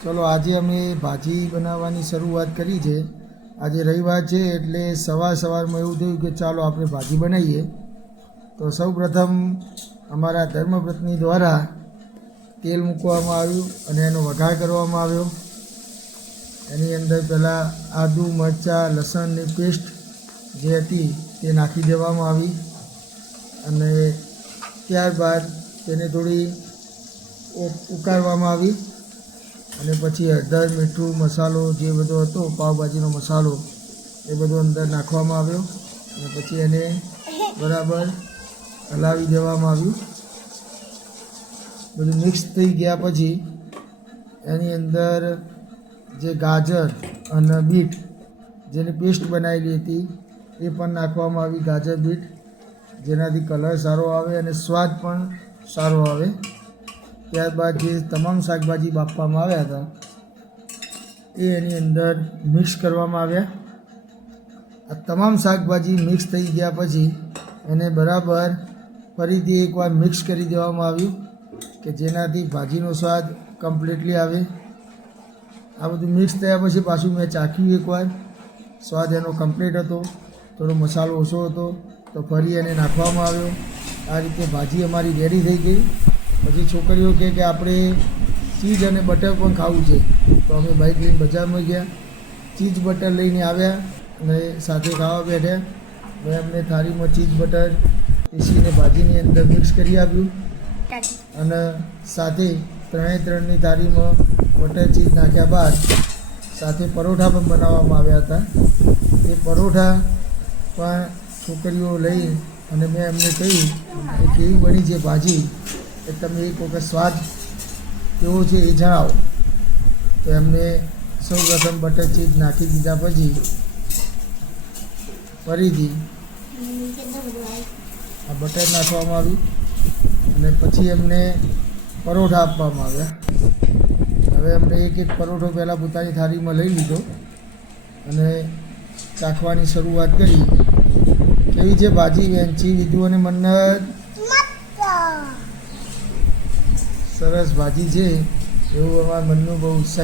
ચલો આજે અમે ભાજી બનાવવાની શરૂઆત કરી છે। આજે રવિવાર છે એટલે સવારમાં એવું થયું કે ચાલો આપણે ભાજી બનાવીએ। તો સૌપ્રથમ અમારા ધર્મપત્ની દ્વારા તેલ મૂકવામાં આવ્યું અને એનો વઘાર કરવામાં આવ્યો। એની અંદર પહેલાં આદુ મરચાં લસણની પેસ્ટ જે હતી તે નાખી દેવામાં આવી અને ત્યારબાદ તેને થોડી ઉકાળવામાં આવી અને પછી હળદર મીઠું મસાલો જે બધો હતો પાવભાજીનો મસાલો એ બધો અંદર નાખવામાં આવ્યો અને પછી એને બરાબર હલાવી દેવામાં આવ્યું। બધું મિક્સ થઈ ગયા પછી એની અંદર જે ગાજર અને બીટ જેની પેસ્ટ બનાવેલી હતી એ પણ નાખવામાં આવી, ગાજર બીટ, જેનાથી કલર સારો આવે અને સ્વાદ પણ સારો આવે। ત્યારબાદ જે તમામ શાકભાજી બાફવામાં આવ્યા હતા એ એની અંદર મિક્સ કરવામાં આવ્યા। આ તમામ શાકભાજી મિક્સ થઈ ગયા પછી એને બરાબર ફરીથી એકવાર મિક્સ કરી દેવામાં આવ્યું કે જેનાથી ભાજીનો સ્વાદ કમ્પ્લીટલી આવે। આ બધું મિક્સ થયા પછી પાછું મેં ચાખ્યું એકવાર, સ્વાદ એનો કમ્પ્લીટ હતો, થોડો મસાલો ઓછો હતો તો ફરી એને નાખવામાં આવ્યો। આ રીતે ભાજી અમારી રેડી થઈ ગઈ। પછી છોકરીઓ કહે કે આપણે ચીઝ અને બટર પણ ખાવું છે, તો અમે બાઇક લઈને બજારમાં ગયા, ચીઝ બટર લઈને આવ્યા અને સાથે ખાવા બેઠ્યા। મેં અમને થાળીમાં ચીઝ બટર પીસીને ભાજીની અંદર મિક્સ કરી આપ્યું અને સાથે ત્રણની થાળીમાં બટર ચીઝ નાખ્યા બાદ સાથે પરોઠા પણ બનાવવામાં આવ્યા હતા। એ પરોઠા પણ છોકરીઓ લઈ અને મેં એમને કહ્યું કે કેવી બની છે ભાજી, એ તમે એક વખત સ્વાદ કેવો છે એ જણાવો। તો એમને સૌપ્રથમ બટર ચીઝ નાખી દીધા પછી ફરીથી આ બટર નાખવામાં આવી અને પછી એમને પરોઠા આપવામાં આવ્યા। હવે એમને એક પરોઠો પહેલાં પોતાની થાળીમાં લઈ લીધો અને ચાખવાની શરૂઆત કરી। કેવી છે ભાજી વેંચી લીધું અને મન્નત? સરસ ભાજી છે એવું અમારા મનનું બહુ ઉત્સાહ